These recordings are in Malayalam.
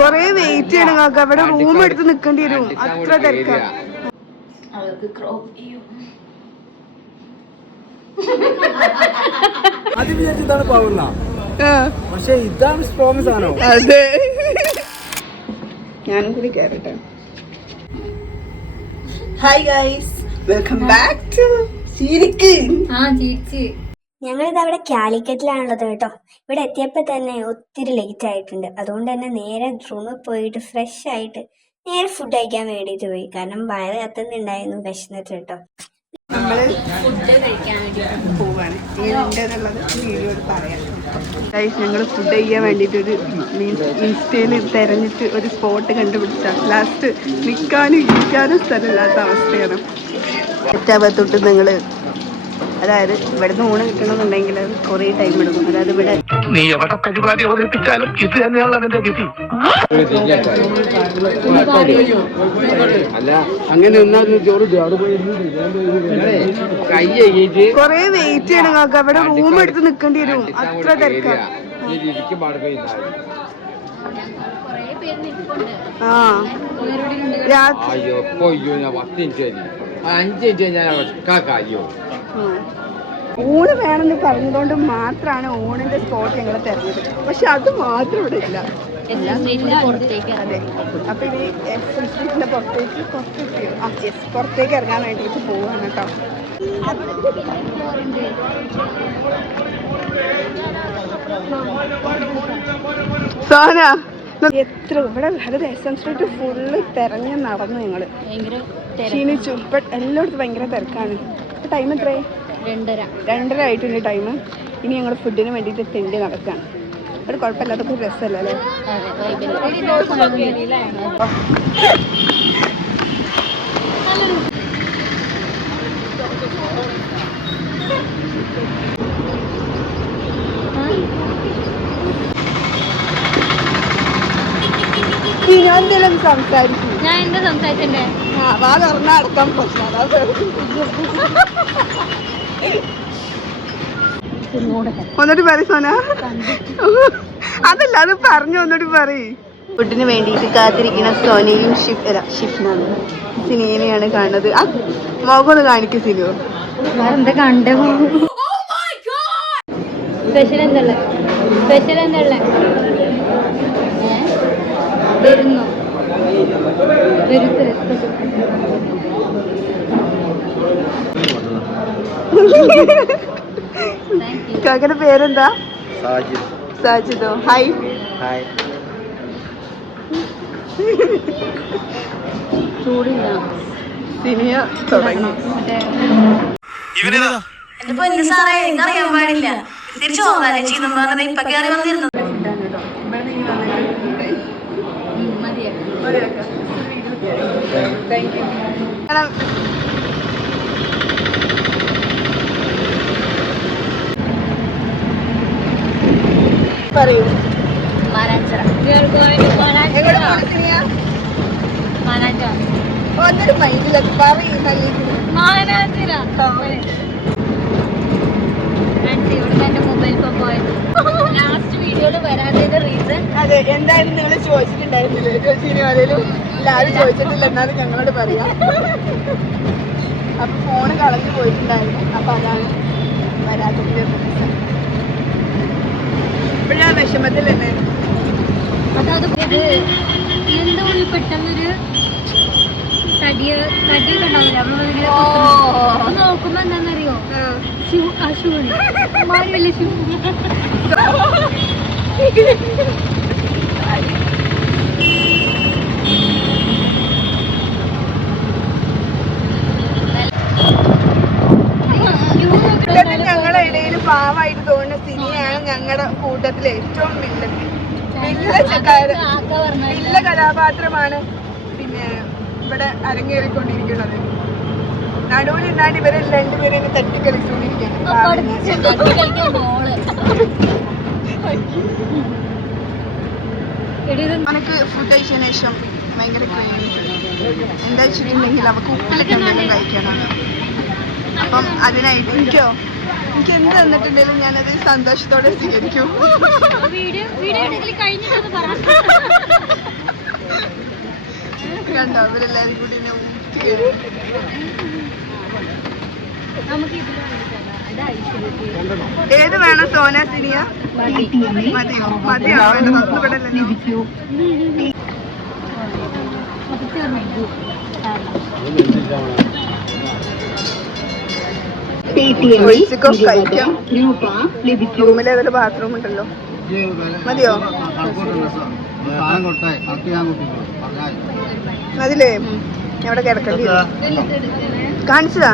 കൊറേ വെയിറ്റ് ചെയ്യണം നിങ്ങൾക്ക്. അവിടെ റൂം എടുത്ത് നിക്കേണ്ടി വരും, അത്ര തിരക്കാണ്. അത് വിചാരിച്ചതാണ് പൗർണ, പക്ഷെ ഇതാണ് സ്ട്രോങ് സാധനം. അതെ, ഞാനും കൂടി കേറട്ടെ. Hi guys, welcome back to ചിരിക്ക്. ഞങ്ങളിത് അവിടെ കാലിക്കറ്റിലാണുള്ളത് കേട്ടോ. ഇവിടെ എത്തിയപ്പോൾ തന്നെ ഒത്തിരി ലേറ്റ് ആയിട്ടുണ്ട്. അതുകൊണ്ട് തന്നെ നേരെ റൂമിൽ പോയിട്ട് ഫ്രഷ് ആയിട്ട് നേരെ ഫുഡ് കഴിക്കാൻ വേണ്ടിയിട്ട് പോയി. കാരണം വയറ് കത്തുന്നുണ്ടായിരുന്നു, വിശന്നിട്ട് കേട്ടോ. നമ്മള് ഫുഡ് കഴിക്കാൻ വേണ്ടി പോവാണ്. എങ്ങനെയുണ്ടെന്നുള്ളത് വീഡിയോയിൽ പറയാം. ഞങ്ങൾ ഫുഡ് കഴിക്കാൻ വേണ്ടിയിട്ടൊരു ഇൻസ്റ്റയിൽ തിരഞ്ഞിട്ട് ഒരു സ്പോട്ട് കണ്ടുപിടിച്ച ലാസ്റ്റ് നിൽക്കാനും ഇരിക്കാനും സ്ഥലമില്ലാത്ത അവസ്ഥയാണ്. ഏറ്റവും നിങ്ങൾ അതായത് ഇവിടുന്ന് ഊണ് കിട്ടണമെന്നുണ്ടെങ്കിൽ അത് കുറേ ടൈം എടുക്കും. അതായത് ഇവിടെ കൊറേ വെയിറ്റ് ചെയ്യണം നിങ്ങൾക്ക്. അവിടെ റൂം എടുത്ത് നിക്കേണ്ടി വരും, അത്ര തിരക്കാണ്. ഊണ് വേണമെന്ന് പറഞ്ഞതുകൊണ്ട് മാത്രമാണ് ഊണിന്റെ സ്പോട്ട് ഞങ്ങൾ തിരഞ്ഞത്. പക്ഷെ അത് മാത്രം ഇവിടെ ഇല്ല. അതെ, അപ്പൊ ഇനി സ്ട്രീറ്റിന്റെ പുറത്തേക്ക് ഇറങ്ങാൻ വേണ്ടിയിട്ട് പോവാണ് കേട്ടോ. സോന എത്ര ഇവിടെ എസ് സ്ട്രീറ്റ് ഫുള്ള് തിരഞ്ഞ് നടന്നു ഞങ്ങള്, ക്ഷീണിച്ചു. ഇപ്പൊ എല്ലായിടത്തും ഭയങ്കര തിരക്കാണ്. ടൈം എത്രയായി? 2:30 ആയിട്ടുണ്ട് ടൈം. ഇനി ഞങ്ങൾ ഫുഡിന് വേണ്ടിയിട്ട് തെണ്ടി നടക്കുകയാണ്. ഇവിടെ കുഴപ്പമില്ലാത്തൊക്കെ രസമല്ലേ അല്ലേ? ഞാൻ എന്തെങ്കിലും സംസാരിക്കും. ഞാൻ എന്താ സംസാരിച്ചേ? വാ തുറന്നാ അടക്കാൻ പ്രശ്നം. ഒന്നോട്ട് പറ സോന. അതല്ല, അത് പറഞ്ഞു ഒന്നോട്ട് പറയ്. ഫുഡിന് വേണ്ടിയിട്ട് കാത്തിരിക്കുന്ന സോനയും ഷിഫ്നാണ് സിനിയെയാണ് കാണുന്നത്. ആ മുഖം ഒന്ന് കാണിക്കും സിനു. എന്താ കണ്ടേ? സ്പെഷ്യൽ എന്തല്ലേ? സ്പെഷ്യൽ എന്തല്ലേ? വരുന്നു കാക്കയുടെ പേരെന്താ? സാജിദോ. ഹായ്. ചൂടില്ല. സിനിയ തുടങ്ങി. അറിയാൻ പാടില്ല. തിരിച്ചു പോകാനേ ചെയ്തു പറഞ്ഞത് ഇപ്പൊ കയറി വന്നിരുന്നു. പറയൂ. ഒന്നൊരു മൈൻഡിലൊക്കെ പറയും. അതെ, എന്തായാലും നിങ്ങൾ ചോദിച്ചിട്ടുണ്ടായിരുന്നില്ലേ സിനിമയിലും? എല്ലാവരും ചോദിച്ചിട്ടില്ല, എന്നാലും ഞങ്ങളോട് പറയാം. അപ്പൊ ഫോണ് കളഞ്ഞു പോയിട്ടുണ്ടായിരുന്നു. അപ്പൊ അതാണ് വരാത്തതിന്റെ പ്രശ്നം. ഇപ്പോഴാ വിഷമത്തിൽ തന്നെ. എന്താ പെട്ടെന്നൊരു തടിയൊക്കെ ഉണ്ടാവില്ല. നോക്കുമ്പോ എന്താന്നറിയോ? ഷൂ വലിയ ഷൂ. ഞങ്ങളുടെ ഇടയിൽ പാവമായിട്ട് തോന്നുന്ന സിനിയാണ് ഞങ്ങളുടെ കൂട്ടത്തിലെ ഏറ്റവും വില്ല കഥാപാത്രമാണ് പിന്നെ ഇവിടെ അരങ്ങേറിക്കൊണ്ടിരിക്കുന്നത്. നടുവിൽ നിന്നാണ് ഇവരെ രണ്ടുപേരും തട്ടിക്കളിച്ചുകൊണ്ടിരിക്കുന്നത്. എനിക്ക് ഫുഡ് കഴിച്ചതിന് ശേഷം ഭയങ്കര എന്താ വെച്ചിട്ടുണ്ടെങ്കിൽ അവർക്ക് ഉപ്പിലിട്ട് എന്തെങ്കിലും കഴിക്കാനാണ്. അപ്പം അതിനായിട്ട് എനിക്കോ എനിക്ക് എന്ത് തന്നിട്ടുണ്ടെങ്കിലും ഞാനത് സന്തോഷത്തോടെ സ്വീകരിക്കും. കണ്ടോ അവരെല്ലാരും കൂടി ഏത് വേണം? സോന സിനിയ മതിയോ? മതിയോ വേണ്ടത്? ഒന്നുകൂടല്ലോ. ഒഴിച്ചിക്കോ കഴിക്കാം. റൂമിൽ ഏതൊരു ബാത്റൂം ഉണ്ടല്ലോ. മതിയോ? അതിലേ എവിടെ കിടക്കേണ്ടി കാണിച്ചതാ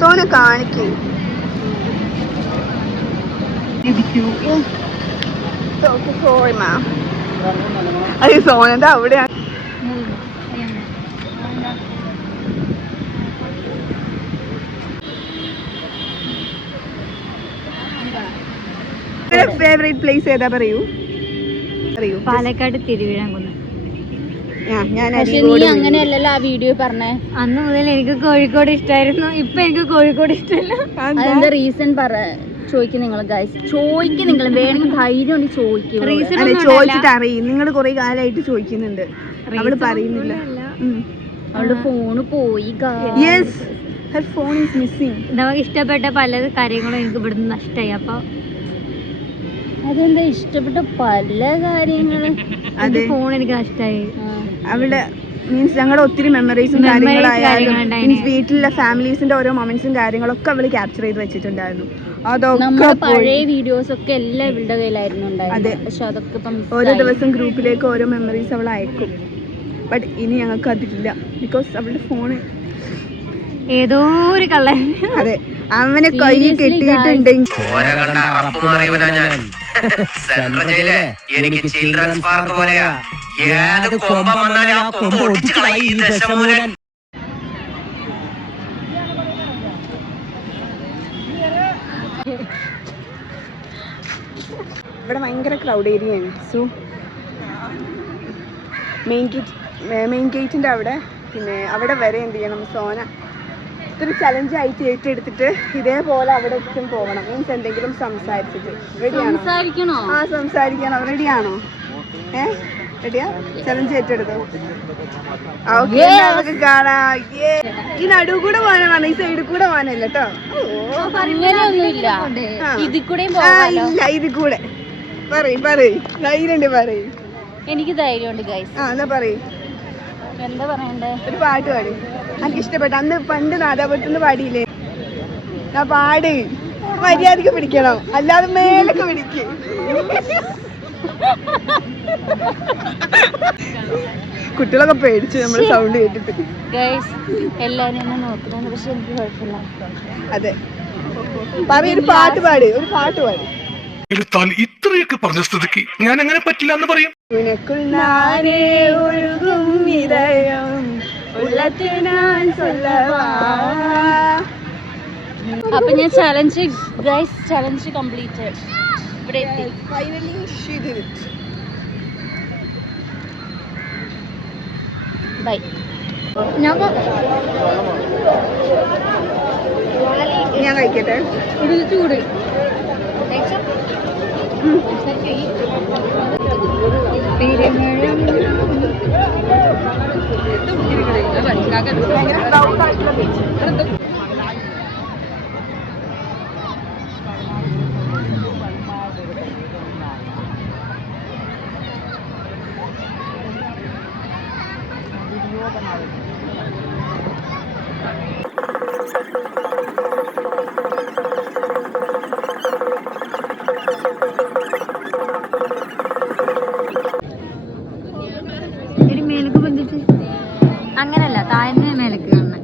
സോന കാണിക്കൂ. അത് സോനന്റെ അവിടെയാണ്. ഫേവറേറ്റ് പ്ലേസ് ഏതാ പറയൂ? പാലക്കാട് തിരുവിഴാംകുന്ന്. ഞാൻ പക്ഷെ നീ അങ്ങനെയല്ലല്ലോ ആ വീഡിയോ പറഞ്ഞേ. അന്ന് മുതൽ എനിക്ക് കോഴിക്കോട് ഇഷ്ടമായിരുന്നു. ഇപ്പൊ എനിക്ക് കോഴിക്കോട് ഇഷ്ടമല്ല. അതെന്താ റീസൺ ചോദിക്കും നിങ്ങൾ ഗൈസ്. ചോദിക്കും നിങ്ങൾ വേണമെങ്കിൽ ധൈര്യം ഉണ്ട് ചോദിക്കും. ചോദിച്ചിട്ട് അറിയും. നിങ്ങൾ കുറെ കാലമായിട്ട് ചോദിക്കുന്നുണ്ട്. അവള് പറയുന്നില്ല. അവളുടെ ഫോണ് പോയി. നമുക്ക് ഇഷ്ടപ്പെട്ട പല കാര്യങ്ങളും എനിക്ക് ഇവിടുന്ന് നഷ്ടമായി. അപ്പൊ അതെന്താ ഇഷ്ടപ്പെട്ട പല കാര്യങ്ങളും ഫോൺ എനിക്ക് നഷ്ടമായി. അവളുടെ മീൻസ് ഞങ്ങളുടെ ഒത്തിരി മെമ്മറീസും കാര്യങ്ങളായാലും മീൻസ് വീട്ടിലുള്ള ഫാമിലീസിന്റെ ഓരോ മൊമെന്റ്സും കാര്യങ്ങളൊക്കെ അവള് ക്യാപ്ചർ ചെയ്ത് വെച്ചിട്ടുണ്ടായിരുന്നു. അതൊക്കെ പഴയ വീഡിയോസ് ഒക്കെ എല്ലാം ഇവളുടെ കയ്യിലായിരുന്നു ഉണ്ടായിരുന്നത്. പക്ഷെ അതൊക്കെ ഓരോ ദിവസം ഗ്രൂപ്പിലേക്ക് ഓരോ മെമ്മറീസ് അവൾ അയക്കും. ബട്ട് ഇനി ഞങ്ങൾക്ക് അതില്ല. ബിക്കോസ് അവളുടെ ഫോണ് ഏതോ ഒരു കള്ളൻ അതെ അവനെ കയ്യിൽ കെട്ടിയിട്ടുണ്ടെങ്കിൽ എനിക്ക് ചിൽഡ്രൻസ് പാർക്ക് പോലെയാ. ഏത് കൊമ്പം വന്നാലും ആ കൊമ്പ് ഒടിച്ചു കളയും ഈ ദശമൂലൻ. ഇവിടെ ഭയങ്കര ക്രൗഡ് ഏരിയയാണ്. സോ മെയിൻ ഗേറ്റിൻ്റെ അവിടെ പിന്നെ അവിടെ വരെ എന്ത് ചെയ്യണം? സോന ഇതൊരു ചലഞ്ചായിട്ട് ഏറ്റെടുത്തിട്ട് ഇതേപോലെ അവിടെ എത്തും പോകണം. മീൻസ് എന്തെങ്കിലും സംസാരിച്ചിട്ട്. റെഡിയാണോ? സംസാരിക്കണം. റെഡിയാണോ? റെഡിയാ? ചലഞ്ച് ഏറ്റെടുത്തോ? ഓക്കെ നമുക്ക് കാണാം. ഈ നടുവ് കൂടെ പോകാനാണ്, ഈ സൈഡിൽ കൂടെ പോകാനല്ല കേട്ടോ. ഇല്ല ഇതിൽ കൂടെ പറയും ധൈര്യണ്ട് പറയും. എനിക്ക് ധൈര്യമുണ്ട് ഗൈസ്. എന്നാ പറയും. എന്താ പറയണ്ടേ? ഒരു പാട്ട് പാടി. എനിക്ക് ഇഷ്ടപ്പെട്ട അന്ന് പണ്ട് നാദാപുരത്തുനിന്ന് പാടിയില്ലേ? ആ പാട്. മര്യാദക്ക് പിടിക്കണം, അല്ലാതെ മേലൊക്കെ പിടിക്ക്. കുട്ടികളൊക്കെ പേടിച്ചു നമ്മൾ സൗണ്ട് കേട്ടിട്ട്. എല്ലാരും എന്നെ നോക്കുന്നുണ്ട്, പക്ഷെ എനിക്ക് കുഴപ്പമില്ല. അതെ ഒരു പാട്ട് പാടി. താൻ ഇത്രയൊക്കെ പറഞ്ഞ സ്ഥിതിക്ക് ഞാൻ എങ്ങനെ പറ്റില്ല എന്ന് പറയും. അപ്പൊ ഞാൻ ചലഞ്ച് കംപ്ലീറ്റ്. ഇവിടെ എത്തി. ബൈ. ഞാൻ കഴിക്കട്ടെ. ഇത് ചൂട്. അങ്ങനല്ല, താഴ്ന്ന മേലേക്ക് കാണാൻ.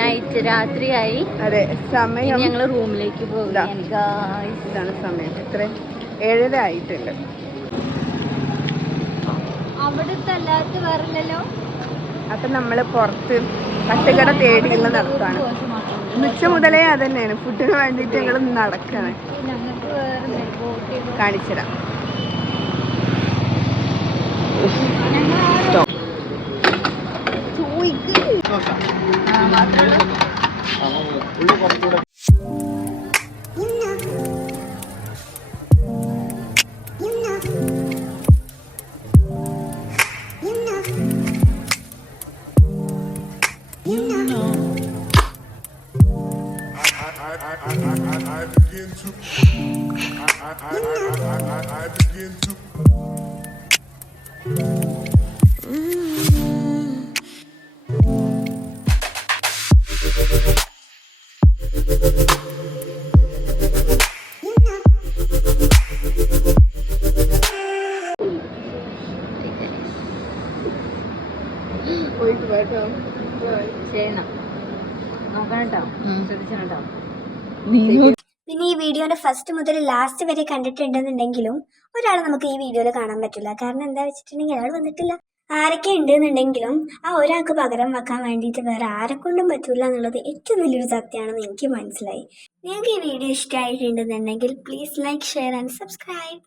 നൈറ്റ് രാത്രിയായി. അതെ, സമയം ഞങ്ങൾ റൂമിലേക്ക് പോകുകയാണ്. ഇതാണ് സമയം. എത്ര 7:30 ആയിട്ടുണ്ട്. അവിടുത്തെ അല്ലാത്ത വേറില്ലല്ലോ. അപ്പം നമ്മൾ പുറത്ത് തട്ടുകട തേടിയുള്ള നടക്കാണ്. ഉച്ച മുതലേ അത് തന്നെയാണ്. ഫുഡിന് വേണ്ടിയിട്ട് ഞങ്ങൾ നടക്കാണ്. ഞങ്ങൾക്ക് വേറെ കാണിച്ചുതരാം. ചെയ്യണം. നോക്കണം കേട്ടോ, ശ്രദ്ധിക്കണം കേട്ടോ. പിന്നെ ഈ വീഡിയോന്റെ ഫസ്റ്റ് മുതൽ ലാസ്റ്റ് വരെ കണ്ടിട്ടുണ്ടെന്നുണ്ടെങ്കിലും ഒരാൾ നമുക്ക് ഈ വീഡിയോയിൽ കാണാൻ പറ്റില്ല. കാരണം എന്താ വെച്ചിട്ടുണ്ടെങ്കിൽ അയാൾ വന്നിട്ടില്ല. ആരൊക്കെ ഉണ്ടെന്നുണ്ടെങ്കിലും ആ ഒരാൾക്ക് പകരം വെക്കാൻ വേണ്ടിയിട്ട് വേറെ ആരെക്കൊണ്ടും പറ്റില്ല എന്നുള്ളത് ഏറ്റവും വലിയൊരു സത്യമാണെന്ന് എനിക്ക് മനസ്സിലായി. നിങ്ങൾക്ക് ഈ വീഡിയോ ഇഷ്ടമായിട്ടുണ്ടെന്നുണ്ടെങ്കിൽ please like, share and subscribe.